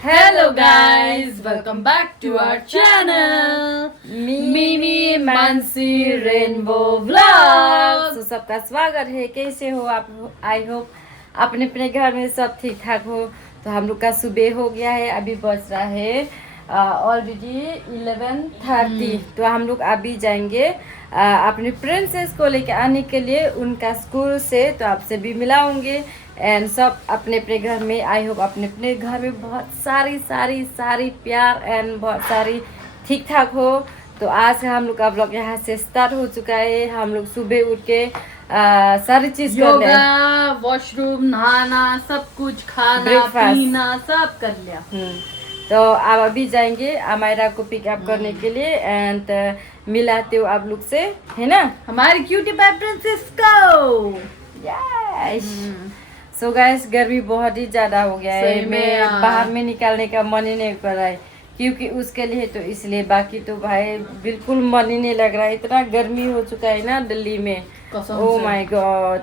Hello guys, welcome back to our channel Mimi Mansi Rainbow Vlogs। तो सबका स्वागत है। कैसे हो आप? आई होप अपने अपने घर में सब ठीक ठाक हो। तो हम लोग का सुबह हो गया है, अभी बज रहा है ऑलरेडी 11:30। तो हम लोग अभी जाएंगे अपने प्रिंसेस को लेके आने के लिए उनका स्कूल से। तो आपसे भी मिलाऊंगे एंड सब अपने अपने घर में। आई होप अपने अपने घर में बहुत सारी प्यार एंड बहुत सारी ठीक ठाक हो। तो आज हम लोग का ब्लॉग यहाँ से स्टार्ट हो चुका है। हम लोग सुबह उठ के सारी चीज योगा, वॉशरूम, नहाना, सब कुछ, खाना Breakfast। पीना सब कर लिया। तो आप अभी जाएंगे अमायरा को पिकअप करने के लिए एंड मिलाते हो आप लोग से, है ना? हमारी क्यूटी पाई प्रिंसेस को। यस। सो गाइस, गर्मी बहुत ही ज्यादा हो गया है। सही में मैं यार। बाहर में निकालने का मन ही नहीं कर रहा है क्योंकि उसके लिए। तो इसलिए बाकी तो भाई बिल्कुल मन ही नहीं लग रहा है। इतना गर्मी हो चुका है ना दिल्ली में। कसम ओह से। माय गॉड,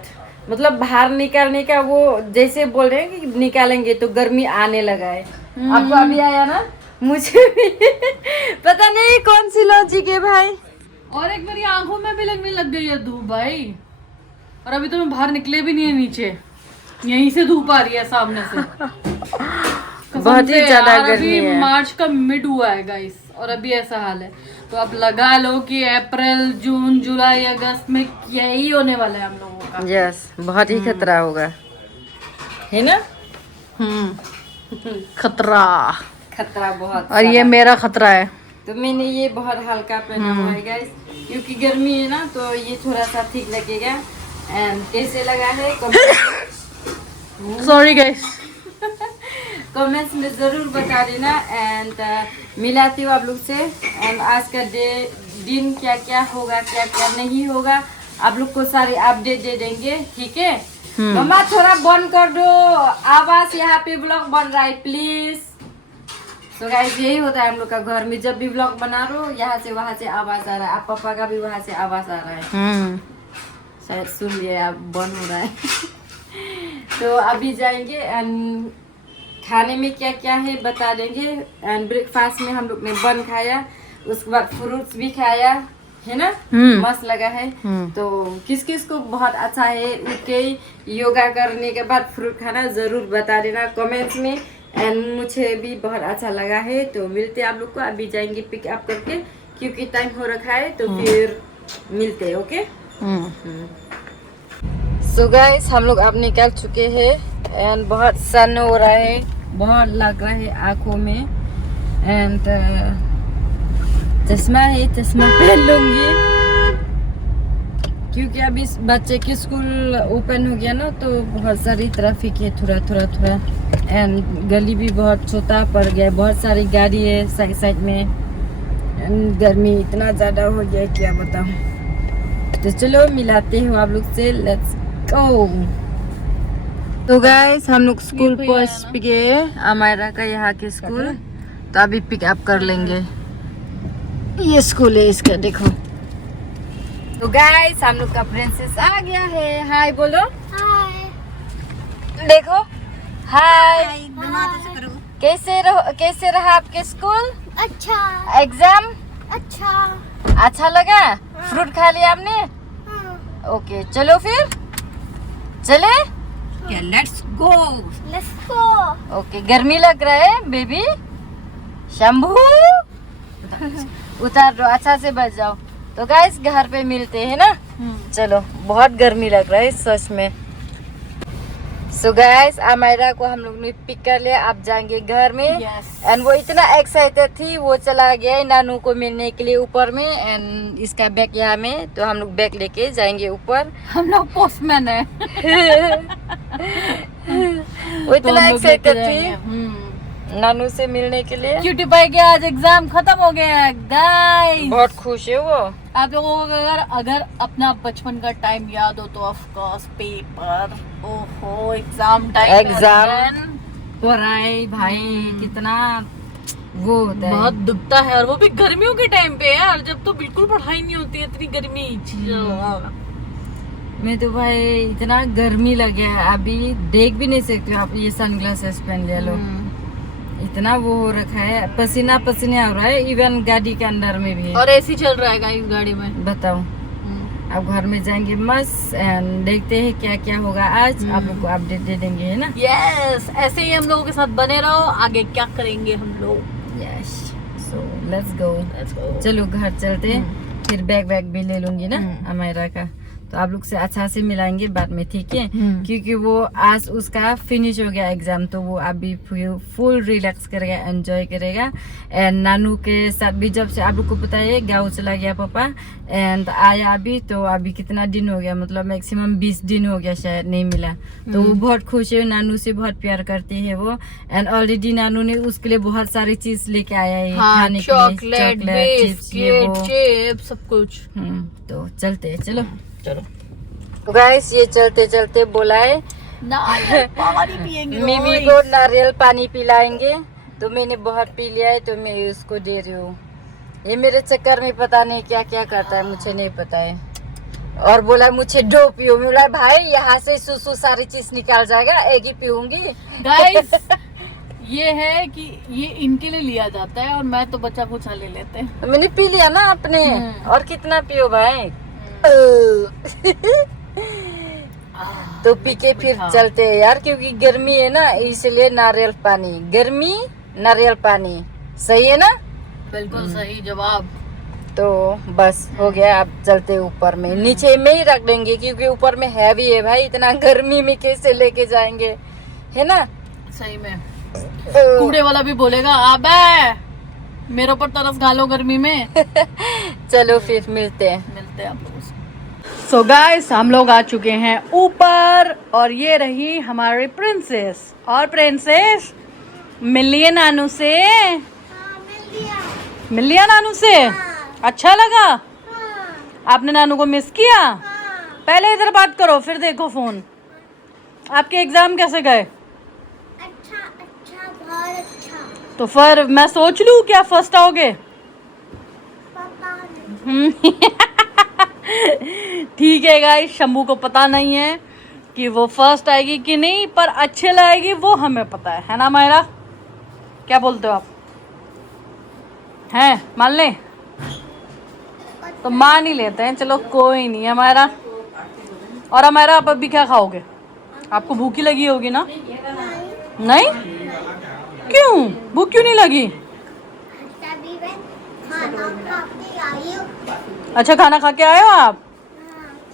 मतलब बाहर निकालने का वो जैसे बोल रहे हैं कि निकालेंगे तो गर्मी आने लगा है। आपको अभी आया ना? मुझे भी पता नहीं कौन सी लॉजिक है भाई। और एक मेरी आंखों में भी लगने लग गई है धूप भाई। और अभी तो मैं बाहर निकले भी नहीं है, नीचे यहीं से धूप आ रही है सामने से। कसम बहुत ही से ज्यादा यार, गर्मी अभी है। मार्च का मिड हुआ है गाइस और अभी ऐसा हाल है। तो अब लगा लो कि अप्रैल, जून, जुलाई, अगस्त में यही होने वाला है हम लोगों का। यस, बहुत ही खतरा होगा, है ना? खतरा। खतरा बहुत। और ये सारा। मेरा खतरा है। तो मैंने ये बहुत हल्का पहना हुआ है गाइस क्योंकि गर्मी है ना, तो ये थोड़ा सा ठीक लगेगा। एंड कैसे लगा है सॉरी गाइस। कमेंट्स में जरूर बता देना एंड मिलाती हूँ आप लोग से। एंड आज का दिन क्या क्या होगा, क्या क्या नहीं होगा, आप लोग को सारी अपडेट दे देंगे, ठीक है? मम्मा थोड़ा बंद कर दो आवाज, यहाँ पे ब्लॉग बन रहा है प्लीज। तो गाइस, यही होता है हम लोग का घर में। जब भी ब्लॉग बना रहे हो यहाँ से वहाँ से आवाज आ रहा है। आप पापा का भी वहाँ से आवाज आ रहा है, शायद सुन लिए आप, बंद हो रहा है। तो अभी जाएंगे एंड खाने में क्या क्या है बता देंगे। एंड ब्रेकफास्ट में हम लोग ने बन खाया, उसके बाद फ्रूट्स भी खाया, है ना? मस्त लगा है। तो किस किस को बहुत अच्छा है उठ के योगा करने के बाद फ्रूट खाना, जरूर बता देना कमेंट्स में। एंड मुझे भी बहुत अच्छा लगा है। तो मिलते हैं आप लोग को, अभी जाएंगे पिकअप करके क्योंकि टाइम हो रखा है। तो फिर मिलते हैं, ओके? सो गाइस, हम लोग अब निकल चुके हैं एंड बहुत सन हो रहा है, बहुत लग रहा है आंखों में। एंड चश्मा है, चश्मा पहन लूंगी क्योंकि अभी बच्चे की स्कूल ओपन हो गया ना, तो बहुत सारी ट्रैफिक है, थोड़ा। एंड गली भी बहुत छोटा पड़ गया है, बहुत सारी गाड़ी है साइड में। एंड गर्मी इतना ज़्यादा हो गया है, क्या बताऊँ। तो चलो मिलाते हो आप लोग से, लेट्स गो। तो गाइस, हम लोग स्कूल पहुंच गए, अमायरा का यहाँ के स्कूल। तो अभी पिकअप कर लेंगे। ये स्कूल है इसका, देखो। तो गाइस, हम लोग का प्रिंसेस आ गया है। हाय बोलो। हाय देखो। हाय। कैसे रहा आपके स्कूल? अच्छा एग्जाम अच्छा। अच्छा लगा? फ्रूट खा लिया आपने? ओके, चलो फिर चले। Let's go. Let's go. Okay, गर्मी लग रहा है बेबी। शंभू उतार दो, अच्छा से बच जाओ। तो गाइस, घर पे मिलते हैं ना। चलो, बहुत गर्मी लग रहा है सच में। सो गाइस, अमायरा को हम लोग ने पिक कर लिया, अब जाएंगे घर में। एंड वो इतना एक्साइटेड थी, वो चला गया नानू को मिलने के लिए ऊपर में। एंड इसका बैग यहाँ में, तो हम लोग बैग लेके जाएंगे ऊपर। हम लोग पोस्टमैन है। वो इतना एक्साइटेड थी नानू से मिलने के लिए। क्यूटी पाई के आज एग्जाम खत्म हो गया गाइस। बहुत खुश है वो। आप लोगों को अगर अपना बचपन का टाइम याद हो तो ऑफ कोर्स पेपर, ओहो एग्जाम टाइम, पढ़ाई भाई कितना वो होता है, बहुत दुखता है। और वो भी गर्मियों के टाइम पे यार, जब तो बिल्कुल पढ़ाई नहीं होती है, इतनी गर्मी। मैं तो भाई इतना गर्मी लगे है, अभी देख भी नहीं सकती हूँ। आप ये सनग्लासेस पहन लिया लो। इतना वो हो रखा है, पसीना पसीना हो रहा है, इवन गाड़ी के अंदर में भी। और एसी चल रहा है गाइस गाड़ी में। बताओ, अब घर में जाएंगे मस्त एंड देखते हैं क्या क्या होगा आज। आप लोग को अपडेट दे देंगे, है ना? यस, ऐसे ही हम लोगों के साथ बने रहो, आगे क्या करेंगे हम लोग। Yes, so let's go. Let's go. चलो घर चलते, फिर बैग वैग भी ले लूंगी ना अमेरा का, तो आप लोग से अच्छा से मिलाएंगे बाद में, ठीक है? क्योंकि वो आज उसका फिनिश हो गया एग्जाम, तो वो अभी फुल रिलैक्स करेगा, एंजॉय करेगा। एंड नानू के साथ भी, जब से आप लोग को पता है गाँव चला गया पापा एंड आया अभी, तो अभी कितना दिन हो गया, मतलब मैक्सिमम 20 दिन हो गया शायद नहीं मिला। तो वो बहुत खुश है, नानू से बहुत प्यार करती है वो। एंड ऑलरेडी नानू ने उसके लिए बहुत सारी चीज लेके आया है खाने के लिए, चॉकलेट, चिप्स, ये वो चिप्स सब कुछ। तो चलते हैं, चलो गाइस। ये चलते चलते बोला है नारियल पानी पिएंगे मिमी को नारियल पानी पिलाएंगे, तो मैंने बहुत पी लिया है, तो मैं उसको दे रही हूँ। ये मेरे चक्कर में पता नहीं क्या क्या करता है, मुझे नहीं पता है। और बोला मुझे दो पियो, मैं बोला भाई यहाँ से सुसु सारी चीज निकाल जाएगा, एक ही पीऊंगी। गाइस ये है कि ये इनके लिए लिया जाता है और मैं तो बच्चा कुछ ले लेते हैं। मैंने पी लिया ना अपने, और कितना पियो भाई। तो पी के फिर चलते हैं यार, क्योंकि गर्मी है ना, इसलिए नारियल पानी, गर्मी नारियल पानी, सही है ना? बिल्कुल सही जवाब। तो बस हो गया, अब चलते ऊपर में, नीचे में ही रख देंगे क्योंकि ऊपर में हैवी है भाई, इतना गर्मी में कैसे लेके जाएंगे, है ना? सही में कूड़े वाला भी बोलेगा अबे मेरे ऊपर तरस घालो गर्मी में। चलो फिर मिलते हैं आप लोगों से। सो गाइस हम लोग आ चुके हैं ऊपर, और ये रही हमारी प्रिंसेस। और प्रिंसेस मिल लिये नानू से? मिल लिया नानू से? अच्छा लगा? आपने नानू को मिस किया? पहले इधर बात करो फिर देखो फोन। आपके एग्जाम कैसे गए? अच्छा, बहुत अच्छा। तो फिर मैं सोच लूं क्या फर्स्ट आओगे? पता नहीं। ठीक है गाइस, शंभू को पता नहीं है कि वो फर्स्ट आएगी कि नहीं, पर अच्छे लाएगी वो हमें पता है ना मायरा? क्या बोलते हो आप? हैं मान ले? तो मान ही लेते हैं, चलो कोई नहीं है हमारा। और हमारा आप अभी क्या खाओगे? आपको भूख ही लगी होगी ना? नहीं? क्यों भूख क्यों नहीं लगी? तभी मैं खाना खा के आई हूँ। अच्छा खाना खा के आए हो आप?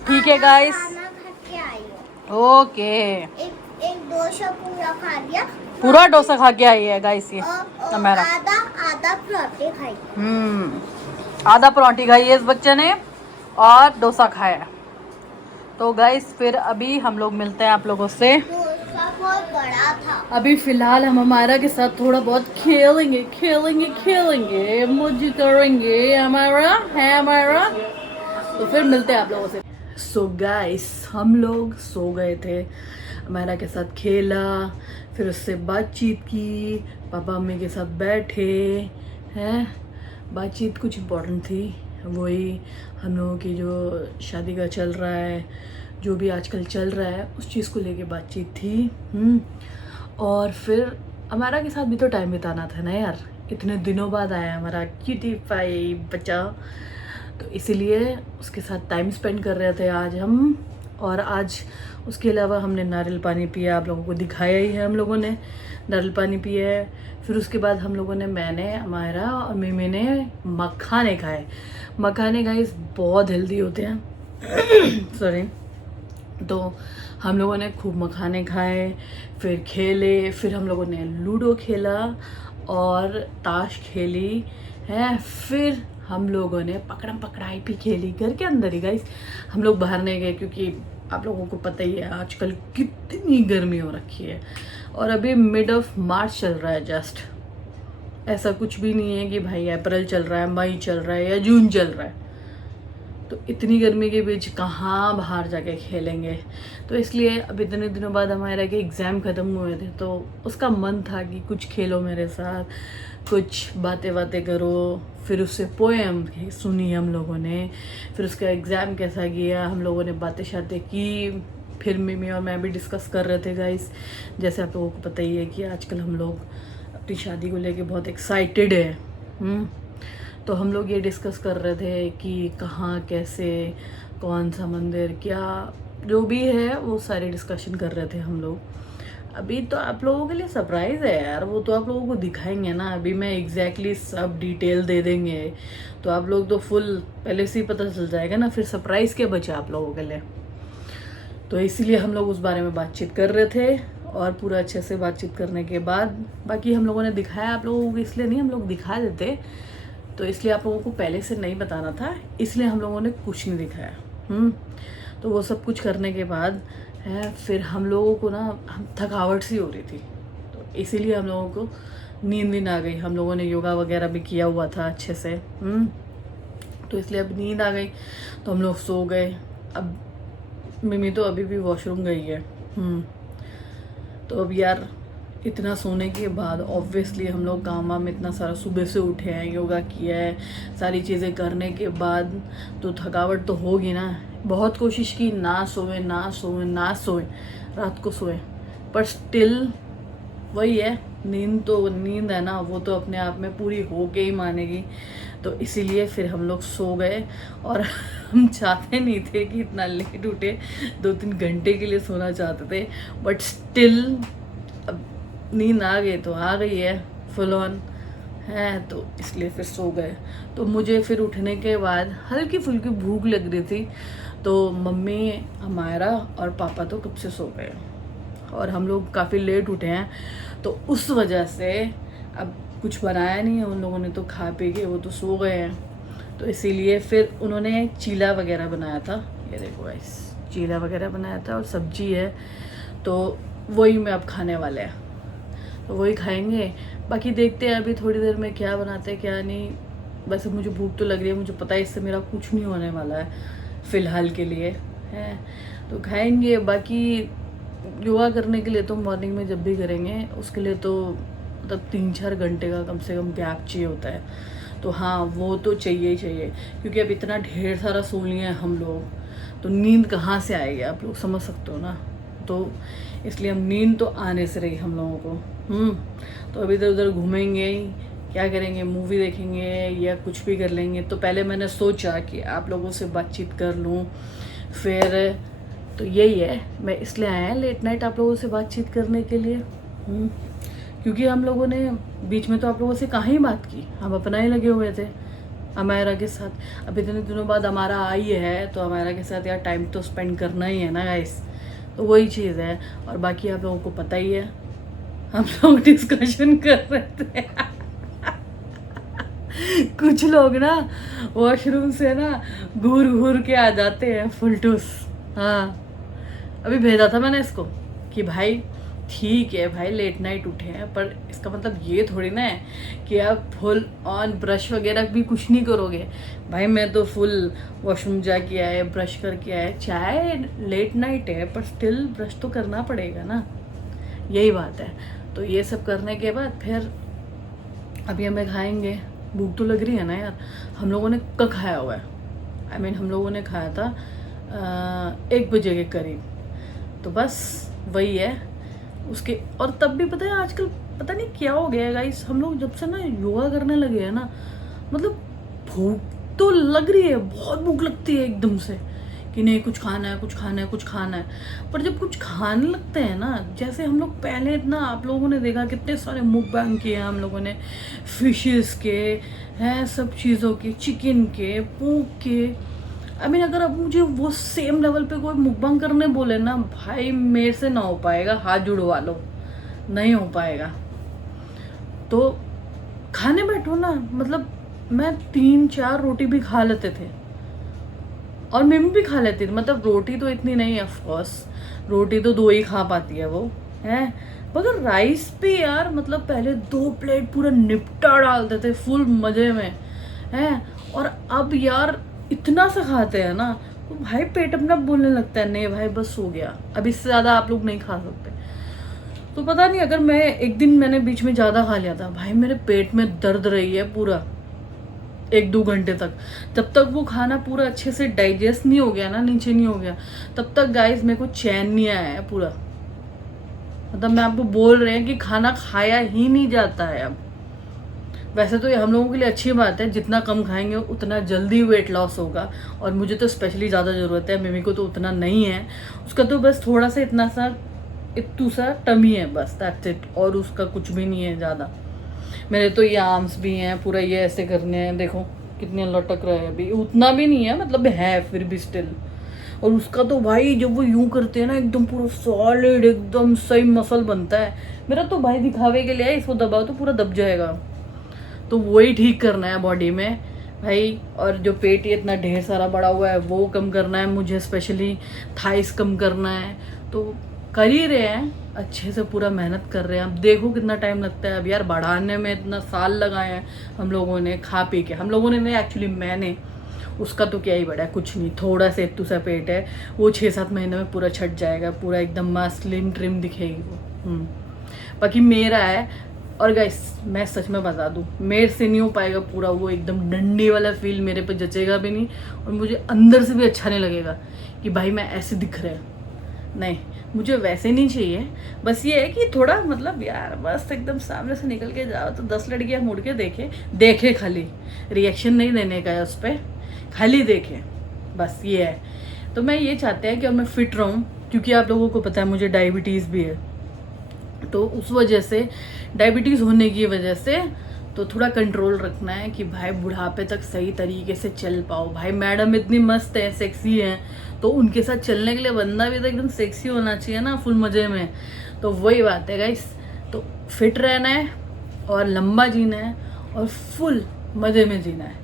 ठीक है गाइस, खाना खा के आई हूँ। ओके। एक डोसा पूरा खा लिया, पूरा डोसा खा के आई है गाइस ये और हमारा। आधा पराठे खाई। आधा पराठी खाई है इस बच्चे ने और डोसा खाया। तो गाइस फिर अभी हम लोग मिलते हैं आप लोगों से। डोसा बहुत बड़ा था। अभी फिलहाल हम हमारा के साथ थोड़ा बहुत खेलेंगे मौज करेंगे हमारा है हमारा। तो फिर मिलते हैं आप लोगों से। सो गाइस हम लोग सो गए थे, हमारा के साथ खेला, फिर उससे बातचीत की, पापा मम्मी के साथ बैठे हैं। बातचीत कुछ इम्पोर्टेंट थी, वही हम लोगों की जो शादी का चल रहा है, जो भी आजकल चल रहा है उस चीज़ को लेके बातचीत थी। और फिर हमारा के साथ भी तो टाइम बिताना था ना यार, इतने दिनों बाद आया हमारा क्यूटी पाई बच्चा, तो इसीलिए उसके साथ टाइम स्पेंड कर रहे थे आज हम। और आज उसके अलावा हमने नारियल पानी पिया, आप लोगों को दिखाया ही है, हम लोगों ने नारियल पानी पिया है। फिर उसके बाद हम लोगों ने, मैंने, हमारा और मिमी ने मखाने खाए। मखाने गाइस बहुत हेल्दी होते हैं सॉरी। तो हम लोगों ने खूब मखाने खाए, फिर खेले, फिर हम लोगों ने लूडो खेला और ताश खेली है। फिर हम लोगों ने पकड़म पकड़ाई भी खेली घर के अंदर ही गाइस, हम लोग बाहर नहीं गए क्योंकि आप लोगों को पता ही है आजकल कितनी गर्मी हो रखी है। और अभी मिड ऑफ मार्च चल रहा है जस्ट, ऐसा कुछ भी नहीं है कि भाई अप्रैल चल रहा है, मई चल रहा है या जून चल रहा है। तो इतनी गर्मी के बीच कहाँ बाहर जाके खेलेंगे। तो इसलिए अब इतने दिनों बाद हमारे के एग्ज़ाम ख़त्म हुए थे, तो उसका मन था कि कुछ खेलो मेरे साथ, कुछ बातें करो। फिर उससे पोएम सुनी हम लोगों ने, फिर उसका एग्ज़ाम कैसा गया हम लोगों ने बातें शातें की। फिर मिमी और मैं भी डिस्कस कर रहे थे गाइस, जैसे आप लोगों को पता ही है कि आजकल हम लोग अपनी शादी को लेके बहुत एक्साइटेड है। तो हम लोग ये डिस्कस कर रहे थे कि कहाँ, कैसे, कौन सा मंदिर, क्या जो भी है वो सारे डिस्कशन कर रहे थे हम लोग। अभी तो आप लोगों के लिए सरप्राइज़ है यार, वो तो आप लोगों को दिखाएंगे ना। अभी मैं एग्जैक्टली सब डिटेल दे देंगे तो आप लोग तो फुल पहले से ही पता चल जाएगा ना, फिर सरप्राइज़ क्या बचा आप लोगों के लिए। तो इसीलिए हम लोग उस बारे में बातचीत कर रहे थे, और पूरा अच्छे से बातचीत करने के बाद बाकी हम लोगों ने दिखाया आप लोगों को, इसलिए नहीं हम लोग दिखा देते, तो इसलिए आप लोगों को पहले से नहीं बताना था, इसलिए हम लोगों ने कुछ नहीं दिखाया। तो वो सब कुछ करने के बाद है फिर हम लोगों को ना हम थकावट सी हो रही थी, तो इसीलिए हम लोगों को नींद आ गई। हम लोगों ने योगा वगैरह भी किया हुआ था अच्छे से, तो इसलिए अब नींद आ गई तो हम लोग सो गए। अब मिमी तो अभी भी वॉशरूम गई है। तो अब यार इतना सोने के बाद ऑब्वियसली हम लोग काम में इतना सारा सुबह से उठे हैं, योगा किया है, सारी चीज़ें करने के बाद तो थकावट तो होगी ना। बहुत कोशिश की ना सोए, रात को सोए, पर स्टिल वही है, नींद है ना, वो तो अपने आप में पूरी हो के ही मानेगी। तो इसीलिए फिर हम लोग सो गए, और हम चाहते नहीं थे कि इतना लेट उठे, 2-3 घंटे के लिए सोना चाहते थे, बट स्टिल अब नींद आ गई तो आ गई है फुल ऑन है, तो इसलिए फिर सो गए। तो मुझे फिर उठने के बाद हल्की फुल्की भूख लग रही थी, तो मम्मी, हमारा और पापा तो कब से सो गए, और हम लोग काफ़ी लेट उठे हैं, तो उस वजह से अब कुछ बनाया नहीं है उन लोगों ने, तो खा पी के वो तो सो गए हैं। तो इसीलिए फिर उन्होंने चीला वगैरह बनाया था, ये देखो गाइस, चीला वगैरह बनाया था और सब्जी है, तो वही मैं अब खाने वाले हैं, तो वही खाएंगे। बाकी देखते हैं अभी थोड़ी देर में क्या बनाते हैं क्या नहीं। वैसे मुझे भूख तो लग रही है, मुझे पता है इससे मेरा कुछ नहीं होने वाला है फ़िलहाल के लिए है, तो खाएंगे। बाकी योगा करने के लिए तो मॉर्निंग में जब भी करेंगे उसके लिए तो मतलब 3-4 घंटे का कम से कम गैप चाहिए होता है, तो हाँ वो तो चाहिए ही चाहिए, क्योंकि अब इतना ढेर सारा सो लिए हैं हम लोग, तो नींद कहाँ से आएगी, आप लोग समझ सकते हो ना। तो इसलिए हम नींद तो आने से रही हम लोगों को। तो अभी इधर उधर घूमेंगे, क्या करेंगे, मूवी देखेंगे या कुछ भी कर लेंगे। तो पहले मैंने सोचा कि आप लोगों से बातचीत कर लूँ, फिर तो यही है, मैं इसलिए आया है लेट नाइट आप लोगों से बातचीत करने के लिए। क्योंकि हम लोगों ने बीच में तो आप लोगों से कहाँ ही बात की, हम अपना ही लगे हुए थे अमायरा के साथ। अब इतने दिनों बाद अमायरा आई है, तो अमायरा के साथ यार टाइम तो स्पेंड करना ही है ना गाइस, तो वही चीज़ है। और बाकी आप लोगों को पता ही है, हम लोग डिस्कशन कर रहे थे कुछ लोग ना वॉशरूम से ना घूर के आ जाते हैं फुलटूस। हाँ, अभी भेजा था मैंने इसको कि भाई ठीक है भाई लेट नाइट उठे हैं, पर इसका मतलब ये थोड़ी ना है कि आप फुल ऑन ब्रश वगैरह भी कुछ नहीं करोगे। भाई मैं तो फुल वॉशरूम जाके आए, ब्रश करके आए, चाहे लेट नाइट है पर स्टिल ब्रश तो करना पड़ेगा ना, यही बात है। तो ये सब करने के बाद फिर अभी हमें खाएंगे, भूख तो लग रही है ना यार। हम लोगों ने कब खाया हुआ है, हम लोगों ने खाया था 1 बजे के करीब, तो बस वही है उसके। और तब भी पता है आजकल पता नहीं क्या हो गया है गाइस, हम लोग जब से ना योगा करने लगे हैं ना, मतलब भूख तो लग रही है, बहुत भूख लगती है एकदम से कि नहीं कुछ खाना है। पर जब कुछ खाने लगते हैं ना, जैसे हम लोग पहले इतना, आप लोगों ने देखा कितने सारे मुकबैंग किए हैं हम लोगों ने, फिशेस के हैं, सब चीज़ों के, चिकन के, पोर्क के। अगर अब मुझे वो सेम लेवल पे कोई मुकबंग करने बोले ना, भाई मेरे से ना हो पाएगा, हाथ जुड़वा लो, नहीं हो पाएगा। तो खाने बैठो ना, मतलब मैं 3-4 रोटी भी खा लेते थे, और मम्मी भी खा लेती थी, मतलब रोटी तो इतनी नहीं है, ऑफ कोर्स रोटी तो 2 ही खा पाती है वो है, मगर राइस पे यार मतलब पहले 2 प्लेट पूरा निपटा डालते थे फुल मजे में है, और अब यार इतना सा खाते हैं ना तो भाई पेट अपना बोलने लगता है नहीं भाई बस हो गया, अब इससे ज़्यादा आप लोग नहीं खा सकते। तो पता नहीं, अगर मैं एक दिन मैंने बीच में ज़्यादा खा लिया था, भाई मेरे पेट में दर्द रही है पूरा 1-2 घंटे तक। जब तक वो खाना पूरा अच्छे से डाइजेस्ट नहीं हो गया ना, नीचे नहीं हो गया, तब तक गाइस मेरे को चैन नहीं आया है पूरा। मतलब मैं आपको बोल रहे हैं कि खाना खाया ही नहीं जाता है अब। वैसे तो ये हम लोगों के लिए अच्छी बात है, जितना कम खाएंगे उतना जल्दी वेट लॉस होगा, और मुझे तो स्पेशली ज़्यादा ज़रूरत है, मिमी को तो उतना नहीं है। उसका तो बस थोड़ा सा इतू सा टमी है बस, दैट्स इट, और उसका कुछ भी नहीं है ज़्यादा। मेरे तो ये आर्म्स भी हैं, पूरा ये ऐसे करने हैं, देखो कितने लटक रहे हैं अभी, उतना भी नहीं है मतलब है फिर भी स्टिल। और उसका तो भाई जब वो यूं करते हैं ना एकदम पूरा सॉलिड एकदम सही मसल बनता है। मेरा तो भाई दिखावे के लिए है, इसको दबाओ तो पूरा दब जाएगा, तो वही ठीक करना है बॉडी में भाई। और जो पेट ये इतना ढेर सारा बड़ा हुआ है वो कम करना है मुझे, स्पेशली थाइस कम करना है, तो कर ही रहे हैं, अच्छे से पूरा मेहनत कर रहे हैं। अब देखो कितना टाइम लगता है। अब यार बढ़ाने में इतना साल लगाए हैं हम लोगों ने खा पी के, हम लोगों ने नहीं एक्चुअली मैंने, उसका तो क्या ही बढ़ा है, कुछ नहीं, थोड़ा सा इतू सा पेट है, वो 6-7 महीने में पूरा छट जाएगा, पूरा एकदम मस्त स्लिम ट्रिम दिखेगी वो। बाकी मेरा है, और गाइस मैं सच में बता दूं, मेरे से नहीं हो पाएगा पूरा वो एकदम डंडी वाला फील, मेरे पे जचेगा भी नहीं, और मुझे अंदर से भी अच्छा नहीं लगेगा कि भाई मैं ऐसे दिख रहा हूँ, नहीं मुझे वैसे नहीं चाहिए। बस ये है कि थोड़ा मतलब यार बस एकदम सामने से निकल के जाओ तो 10 लड़कियां मुड़ के देखे खाली, रिएक्शन नहीं देने का है उस पर, खाली देखे, बस ये है। तो मैं ये चाहते हैं कि मैं फिट रहूं, क्योंकि आप लोगों को पता है मुझे डायबिटीज़ भी है, तो उस वजह से डायबिटीज़ होने की वजह से तो थोड़ा कंट्रोल रखना है कि भाई बुढ़ापे तक सही तरीके से चल पाओ। भाई मैडम इतनी मस्त है, सेक्सी है, तो उनके साथ चलने के लिए बंदा भी तो एकदम सेक्सी होना चाहिए ना, फुल मज़े में। तो वही बात है गाइस, तो फिट रहना है और लंबा जीना है और फुल मज़े में जीना है,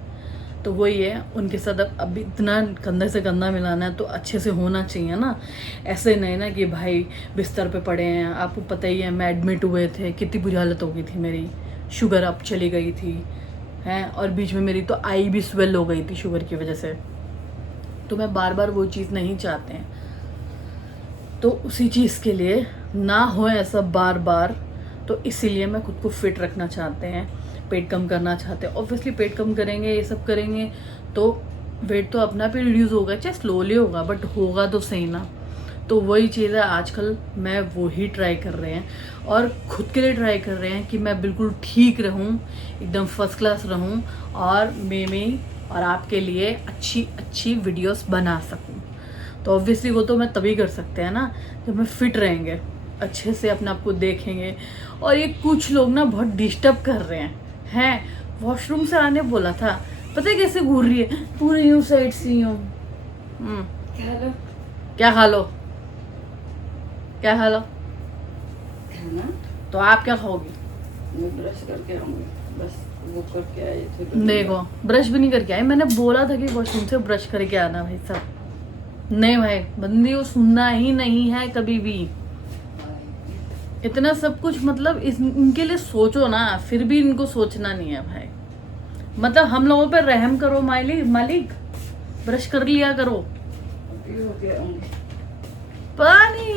तो वही है। उनके साथ अब इतना कंधे से कंधा मिलाना है तो अच्छे से होना चाहिए ना, ऐसे नहीं ना कि भाई बिस्तर पे पड़े हैं। आपको पता ही है मैं एडमिट हुए थे, कितनी बुरी हालत हो गई थी मेरी, शुगर अप चली गई थी हैं, और बीच में मेरी तो आई भी स्वेल हो गई थी शुगर की वजह से। तो मैं बार बार वो चीज़ नहीं चाहते हैं, तो उसी चीज़ के लिए ना हो ऐसा बार बार, तो इसीलिए मैं खुद को फिट रखना चाहते हैं, पेट कम करना चाहते हैं। ऑब्वियसली पेट कम करेंगे, ये सब करेंगे तो वेट तो अपना भी रिड्यूस होगा, चाहे स्लोली होगा बट होगा तो सही ना। तो वही चीज़ है, आजकल मैं वही ट्राई कर रहे हैं, और खुद के लिए ट्राई कर रहे हैं कि मैं बिल्कुल ठीक रहूं, एकदम फर्स्ट क्लास रहूं, और मैं और आपके लिए अच्छी अच्छी वीडियोस बना सकूं। तो ऑब्वियसली वो तो मैं तभी कर सकते हैं ना जब मैं फिट रहेंगे, अच्छे से अपने आप को देखेंगे। और ये कुछ लोग ना बहुत डिस्टर्ब कर रहे हैं, वॉशरूम से आने बोला था, पता है कैसे घूर रही है पूरी यूं साइड से यूं। क्या खा लो क्या खा लो खाना तो आप क्या खाओगी? मैं ब्रश करके आऊंगी, बस वो करके आए थे। देखो ब्रश भी नहीं करके आई, मैंने बोला था कि वॉशरूम से ब्रश करके आना भाई साहब। नहीं भाई, बंदी को सुनना ही नहीं है कभी भी, इतना सब कुछ मतलब इनके लिए सोचो ना, फिर भी इनको सोचना नहीं है भाई। मतलब हम लोगों पे रहम करो मालिक, ब्रश कर लिया करो। पता नहीं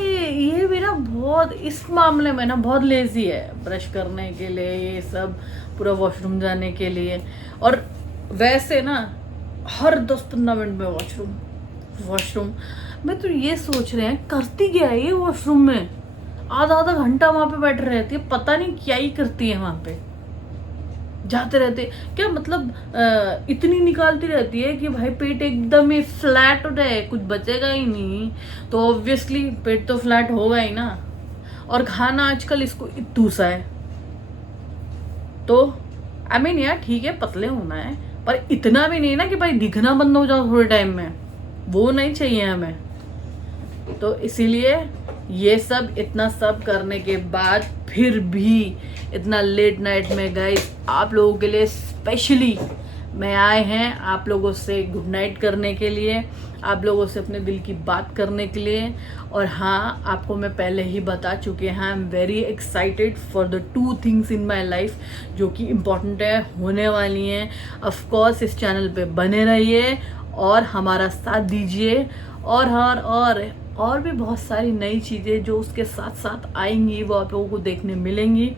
ये भी ना बहुत इस मामले में ना बहुत लेजी है, ब्रश करने के लिए ये सब, पूरा वॉशरूम जाने के लिए। और वैसे ना हर 10-15 मिनट में वॉशरूम मैं तो ये सोच रहे हैं करती क्या है ये वॉशरूम में, आधा घंटा वहां पे बैठ रहती है, पता नहीं क्या ही करती है वहां पे, जाते रहते क्या मतलब इतनी निकालती रहती है कि भाई पेट एकदम ही फ्लैट हो जाए, कुछ बचेगा ही नहीं। तो ऑब्वियसली पेट तो फ्लैट होगा ही ना, और खाना आजकल इसको इतू सा है, तो आई मीन यार ठीक है पतले होना है, पर इतना भी नहीं ना कि भाई दिखना बंद हो जाओ थोड़े टाइम में, वो नहीं चाहिए हमें। तो इसीलिए ये सब इतना सब करने के बाद फिर भी इतना लेट नाइट में गाइस आप लोगों के लिए स्पेशली मैं आए हैं, आप लोगों से गुड नाइट करने के लिए, आप लोगों से अपने दिल की बात करने के लिए। और हाँ, आपको मैं पहले ही बता चुके हैं, I am very excited for the 2 things in my life जो कि इम्पोर्टेंट है, होने वाली हैं। ऑफकोर्स इस चैनल पे बने रहिए और हमारा साथ दीजिए, और भी बहुत सारी नई चीज़ें जो उसके साथ साथ आएंगी वो आप लोगों को देखने मिलेंगी।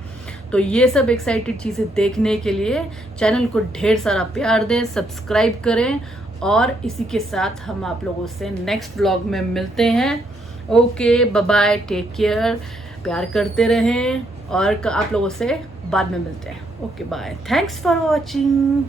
तो ये सब एक्साइटेड चीज़ें देखने के लिए चैनल को ढेर सारा प्यार दें, सब्सक्राइब करें, और इसी के साथ हम आप लोगों से नेक्स्ट व्लॉग में मिलते हैं। Okay bye bye, take care, प्यार करते रहें और आप लोगों से बाद में मिलते हैं. Okay bye. Thanks for watching.